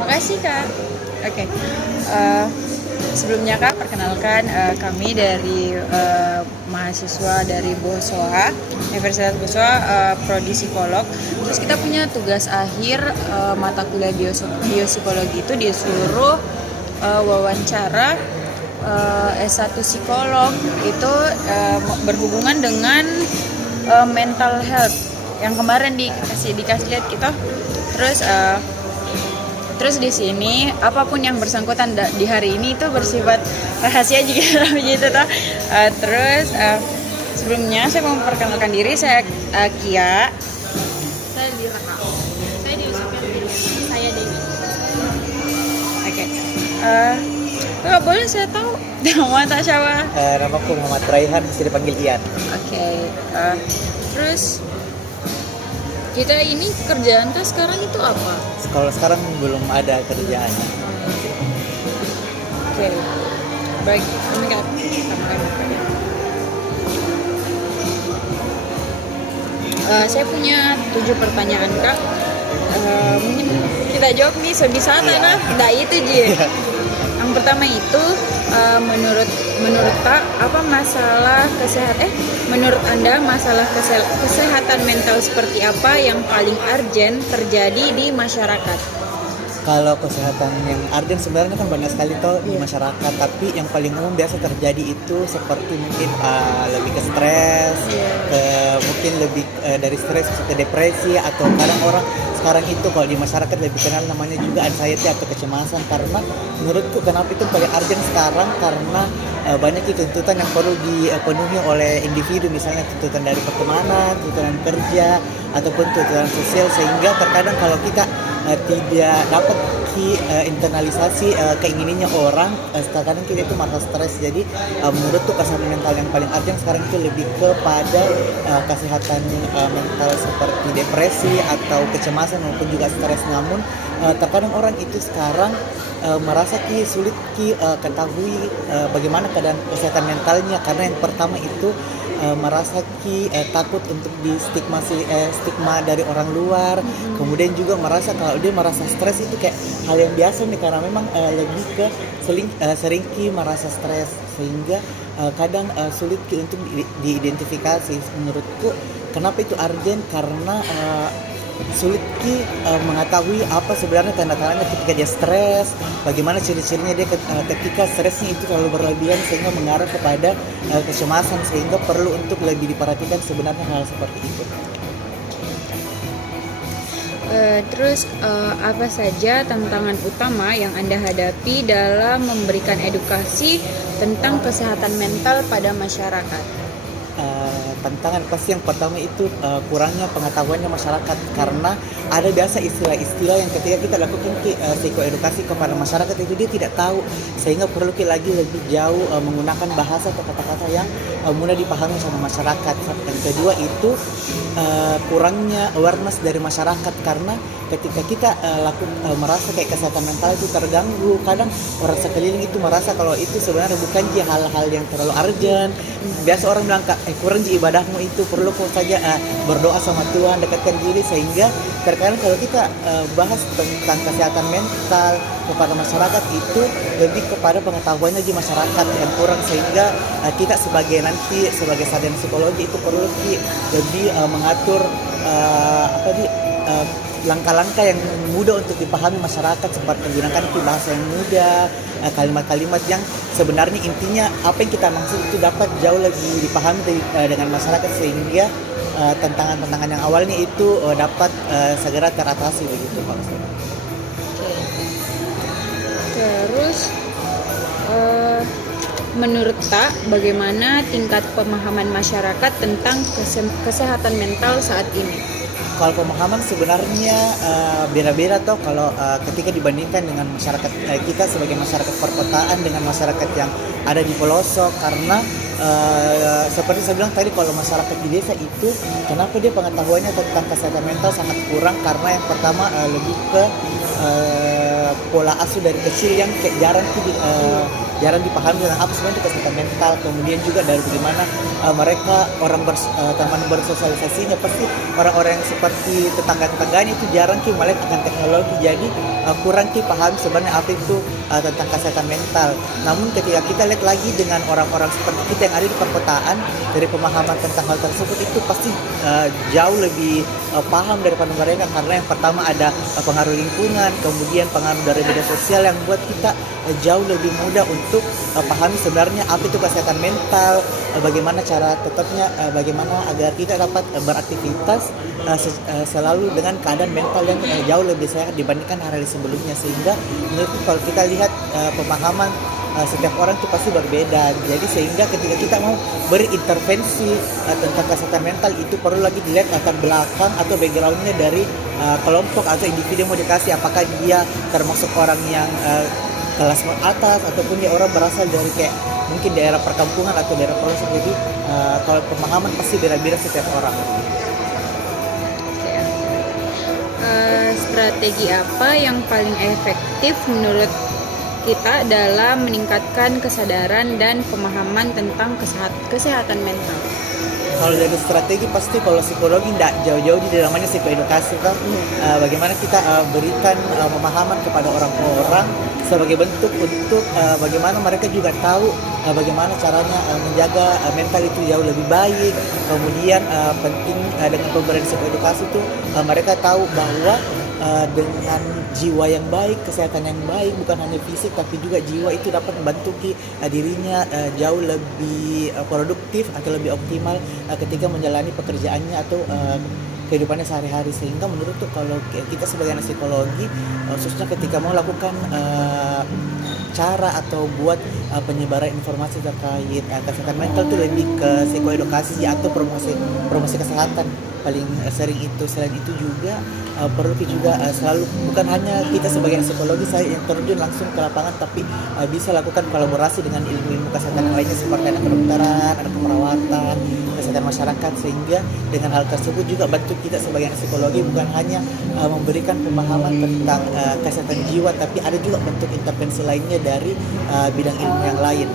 Makasih Kak. Oke. Sebelumnya Kak, perkenalkan kami dari mahasiswa dari Bosoa, Universitas Bosoa, Prodi Psikolog. Terus kita punya tugas akhir mata kuliah biopsikologi itu disuruh wawancara S1 psikolog itu berhubungan dengan mental health yang kemarin dikasih lihat kita. Terus di sini apapun yang bersangkutan di hari ini itu bersifat rahasia juga begitu toh. Sebelumnya saya mau memperkenalkan diri, saya Kia. Saya Dira Kak. Saya diusulkan saya Dewi. Oke. Kalau boleh saya tahu nama tak siapa? Namaku Muhammad Raihan, bisa dipanggil Ian. Oke. Terus kita ini kerjaan tuh sekarang itu apa? Kalau sekarang belum ada kerjaan. Oke. Baik, ini Kak. Saya punya 7 pertanyaan Kak. Mungkin kita jawab nih sebisa nah, enggak itu Ji. Yang pertama itu menurut Kak apa masalah kesehatan menurut Anda masalah kesehatan mental seperti apa yang paling urgent terjadi di masyarakat? Kalau kesehatan yang urgent sebenarnya kan banyak sekali toh di masyarakat, tapi yang paling umum biasa terjadi itu seperti mungkin lebih ke stres, mungkin lebih dari stres ke depresi, atau kadang orang sekarang itu kalau di masyarakat lebih kenal namanya juga anxiety atau kecemasan. Karena menurutku kenapa itu paling urgent sekarang, karena banyak tuntutan yang perlu dipenuhi oleh individu, misalnya tuntutan dari pertemanan, tuntutan kerja, ataupun tuntutan sosial, sehingga terkadang kalau kita tidak dapat internalisasi keinginannya orang, kadang kita itu merasa stres. Jadi menurutku kesehatan mental yang paling urgent sekarang itu lebih kepada kesehatan mental seperti depresi atau kecemasan maupun juga stres. Namun terkadang orang itu sekarang merasa sulit ketahui bagaimana keadaan kesehatan mentalnya, karena yang pertama itu merasa takut untuk stigma dari orang luar. Kemudian juga merasa kalau dia merasa stres itu kayak hal yang biasa nih, karena memang lebih ke sering merasa stres, sehingga kadang sulit untuk diidentifikasi. Menurutku kenapa itu urgent, karena sulit mengetahui apa sebenarnya tanda-tandanya ketika dia stres, bagaimana ciri-cirinya dia ketika stresnya itu terlalu berlebihan sehingga mengarah kepada kecemasan, sehingga perlu untuk lebih diperhatikan sebenarnya hal seperti itu. Terus apa saja tantangan utama yang Anda hadapi dalam memberikan edukasi tentang kesehatan mental pada masyarakat? Tantangan pasti yang pertama itu kurangnya pengetahuannya masyarakat, karena ada biasa istilah-istilah yang ketika kita lakukan psikoedukasi kepada masyarakat itu dia tidak tahu, sehingga perlu lagi lebih jauh menggunakan bahasa atau kata-kata yang mudah dipahami sama masyarakat. Yang kedua itu kurangnya awareness dari masyarakat, karena ketika kita merasa kayak kesehatan mental itu terganggu, kadang orang sekeliling itu merasa kalau itu sebenarnya bukan hal-hal yang terlalu urgent. Biasa orang bilang kurang ibadahmu itu, perlu kok saja berdoa sama Tuhan, dekatkan diri. Sehingga terkadang kalau kita bahas tentang kesehatan mental kepada masyarakat itu lebih kepada pengetahuannya di masyarakat yang kurang, sehingga kita sebagai sarjana psikologi itu perlu lebih mengatur langkah-langkah yang mudah untuk dipahami masyarakat, seperti menggunakan bahasa yang mudah, kalimat-kalimat yang sebenarnya intinya apa yang kita maksud itu dapat jauh lebih dipahami dengan masyarakat, sehingga tantangan-tantangan yang awalnya itu dapat segera teratasi begitu kalau saya. Terus menurut Tak, bagaimana tingkat pemahaman masyarakat tentang kesehatan mental saat ini? Kalau pemahaman sebenarnya beda-beda toh kalau ketika dibandingkan dengan masyarakat kita sebagai masyarakat perkotaan dengan masyarakat yang ada di pelosok. Karena seperti saya bilang tadi, kalau masyarakat di desa itu kenapa dia pengetahuannya tentang kesehatan mental sangat kurang, karena yang pertama lebih ke pola asuh dari kecil yang kayak jarang jarang dipahami tentang apa sebenarnya itu kesehatan mental. Kemudian juga dari bagaimana mereka teman bersosialisasinya, pasti orang-orang yang seperti tetangga-tetangganya itu jarang melihat tentang teknologi, jadi kurang paham sebenarnya apa itu tentang kesehatan mental. Namun ketika kita lihat lagi dengan orang-orang seperti kita yang ada di perkotaan, dari pemahaman tentang hal tersebut itu pasti jauh lebih paham daripada mereka, karena yang pertama ada pengaruh lingkungan, kemudian pengaruh dari media sosial yang buat kita jauh lebih mudah untuk pahami sebenarnya apa itu kesehatan mental, bagaimana cara tetapnya, bagaimana agar kita dapat beraktivitas selalu dengan keadaan mental yang jauh lebih sehat dibandingkan hari sebelumnya. Sehingga menurutku kalau kita lihat pemahaman setiap orang itu pasti berbeda. Jadi sehingga ketika kita mau berintervensi tentang kesehatan mental itu perlu lagi dilihat latar belakang atau backgroundnya dari kelompok atau individu yang mau dikasih, apakah dia termasuk orang yang kelas atas ataupun dia orang berasal dari kayak mungkin daerah perkampungan atau daerah pelosok. Jadi kalau pemahaman pasti beda-beda setiap orang. Strategi apa yang paling efektif menurut kita dalam meningkatkan kesadaran dan pemahaman tentang kesehatan mental? Kalau dari strategi pasti kalau psikologi tidak jauh-jauh di namanya psikoedukasi kan. Bagaimana kita berikan pemahaman kepada orang-orang sebagai bentuk untuk bagaimana mereka juga tahu bagaimana caranya menjaga mental itu jauh lebih baik. Kemudian penting dengan pemberian psikoedukasi itu mereka tahu bahwa dengan jiwa yang baik, kesehatan yang baik, bukan hanya fisik tapi juga jiwa itu dapat membantu dirinya jauh lebih produktif atau lebih optimal ketika menjalani pekerjaannya atau kehidupannya sehari-hari. Sehingga menurut tuh kalau kita sebagai anak psikologi khususnya ketika mau lakukan cara atau buat penyebaran informasi terkait kesehatan mental itu lebih ke psikoedukasi atau promosi kesehatan paling sering itu. Selain itu juga perlu juga selalu bukan hanya kita sebagai psikologi saya yang terjun langsung ke lapangan, tapi bisa lakukan kolaborasi dengan ilmu-ilmu kesehatan yang lainnya seperti ada kedokteran, ada keperawatan, kesehatan masyarakat. Sehingga dengan hal tersebut juga bantu kita sebagai psikologi bukan hanya memberikan pemahaman tentang kesehatan jiwa, tapi ada juga bentuk intervensi lainnya dari bidang ilmu yang lain.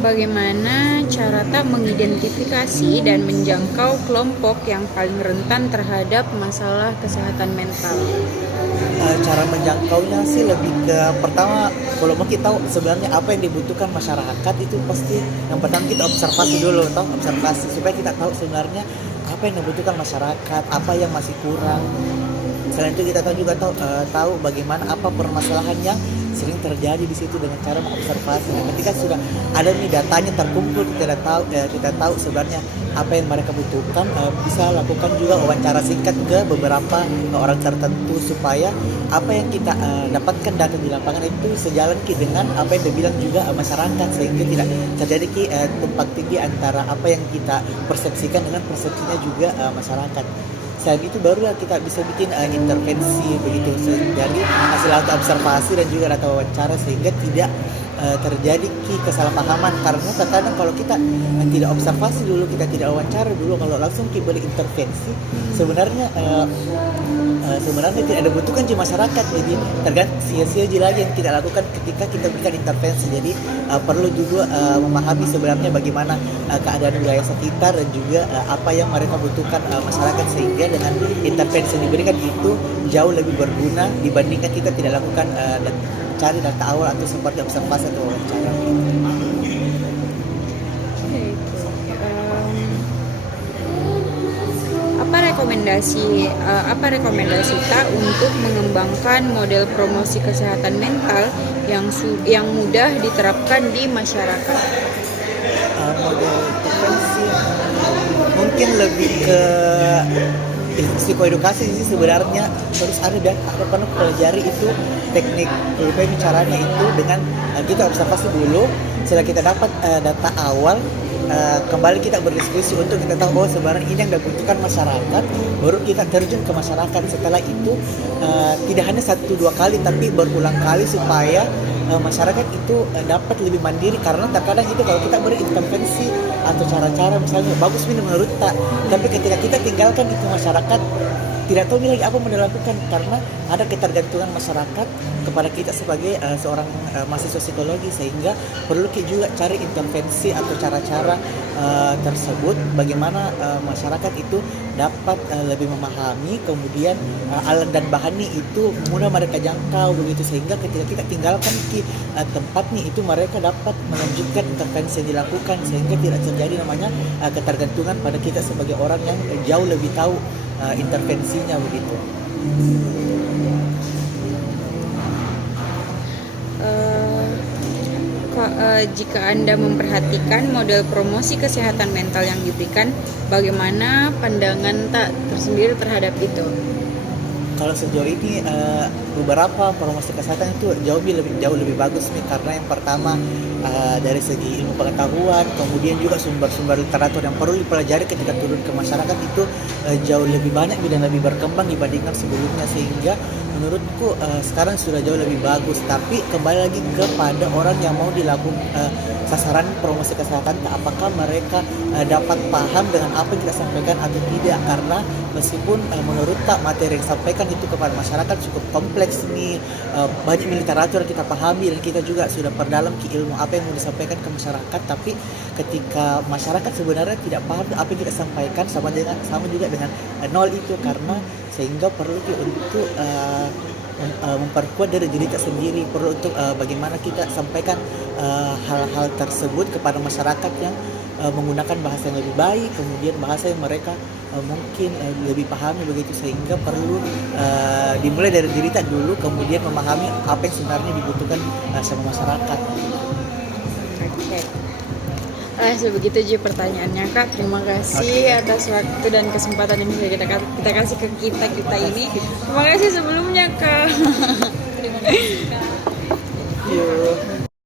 Bagaimana cara tak mengidentifikasi dan menjangkau kelompok yang paling rentan terhadap masalah kesehatan mental? Cara menjangkaunya sih lebih ke pertama kalau mau kita tahu sebenarnya apa yang dibutuhkan masyarakat itu pasti yang pertama kita observasi dulu, observasi supaya kita tahu sebenarnya apa yang dibutuhkan masyarakat, apa yang masih kurang. Selain itu kita tahu bagaimana apa permasalahan yang sering terjadi di situ dengan cara mengobservasi. Dan ketika sudah ada nih datanya terkumpul, kita tahu sebenarnya apa yang mereka butuhkan, bisa lakukan juga wawancara singkat ke beberapa orang tertentu supaya apa yang kita dapatkan data di lapangan itu sejalan dengan apa yang dibilang juga masyarakat, sehingga tidak terjadi tumpang tindih antara apa yang kita persepsikan dengan persepsinya juga masyarakat. Selain itu barulah kita bisa bikin intervensi begitu. Jadi hasil data observasi dan juga data wawancara sehingga tidak terjadi kesalahpahaman. Karena terkadang kalau kita tidak observasi dulu, kita tidak wawancara dulu, kalau langsung kita beri intervensi sebenarnya tidak ada butuhkan di masyarakat. Jadi tergantung sia-sia lagi yang kita lakukan ketika kita berikan intervensi. Jadi perlu juga memahami sebenarnya bagaimana keadaan wilayah sekitar dan juga apa yang mereka butuhkan masyarakat, sehingga dengan intervensi yang diberikan itu jauh lebih berguna dibandingkan kita tidak lakukan cari data awal atau seperti observasi atau wawancara. Apa rekomendasi tak untuk mengembangkan model promosi kesehatan mental yang mudah diterapkan di masyarakat? Model intervensi mungkin lebih ke psikoedukasi sih sebenarnya. Terus ada pernah pelajari itu teknik bagaimana caranya itu dengan kita observasi dulu, setelah kita dapat data awal, kembali kita berdiskusi untuk kita tahu sebenarnya ini yang dibutuhkan masyarakat, baru kita terjun ke masyarakat. Setelah itu tidak hanya 1-2 kali tapi berulang kali supaya masyarakat itu dapat lebih mandiri. Karena terkadang itu kalau kita berintervensi atau cara-cara misalnya bagus menurut tak, tapi ketika kita tinggalkan itu masyarakat tidak tahu lagi apa mau dilakukan karena ada ketergantungan masyarakat kepada kita sebagai seorang mahasiswa psikologi, sehingga perlu kita juga cari intervensi atau cara-cara tersebut bagaimana masyarakat itu dapat lebih memahami, kemudian alat dan bahannya itu mudah mereka jangkau begitu, sehingga ketika kita tinggalkan tempat nih itu mereka dapat melanjutkan intervensi yang dilakukan sehingga tidak terjadi namanya ketergantungan pada kita sebagai orang yang jauh lebih tahu intervensinya begitu. Jika Anda memperhatikan model promosi kesehatan mental yang diberikan, bagaimana pandangan tak tersendiri terhadap itu? Kalau sejauh ini beberapa promosi kesehatan itu jauh lebih bagus nih, karena yang pertama dari segi ilmu pengetahuan, kemudian juga sumber-sumber literatur yang perlu dipelajari ketika turun ke masyarakat itu jauh lebih banyak dan lebih berkembang dibandingkan sebelumnya, sehingga menurutku sekarang sudah jauh lebih bagus. Tapi kembali lagi kepada orang yang mau dilakukan sasaran promosi kesehatan, apakah mereka dapat paham dengan apa yang kita sampaikan atau tidak, karena meskipun menurut tak materi yang disampaikan itu kepada masyarakat cukup kompleks nih, banyak literatur yang kita pahami dan kita juga sudah perdalam ke ilmu apa yang mau disampaikan ke masyarakat, tapi ketika masyarakat sebenarnya tidak paham apa yang kita sampaikan, sama juga dengan nol itu, karena sehingga perlu untuk memperkuat dari diri kita sendiri, perlu untuk bagaimana kita sampaikan hal-hal tersebut kepada masyarakat yang menggunakan bahasa yang lebih baik, kemudian bahasa yang mereka mungkin lebih pahami begitu, sehingga perlu dimulai dari diri kita dulu, kemudian memahami apa yang sebenarnya dibutuhkan sama masyarakat. Oke. Sebegitu aja pertanyaannya Kak. Terima kasih atas waktu dan kesempatan yang bisa kita kasih ke kita ini. Terima kasih sebelumnya Kak. Terima kasih Kak. Yuk.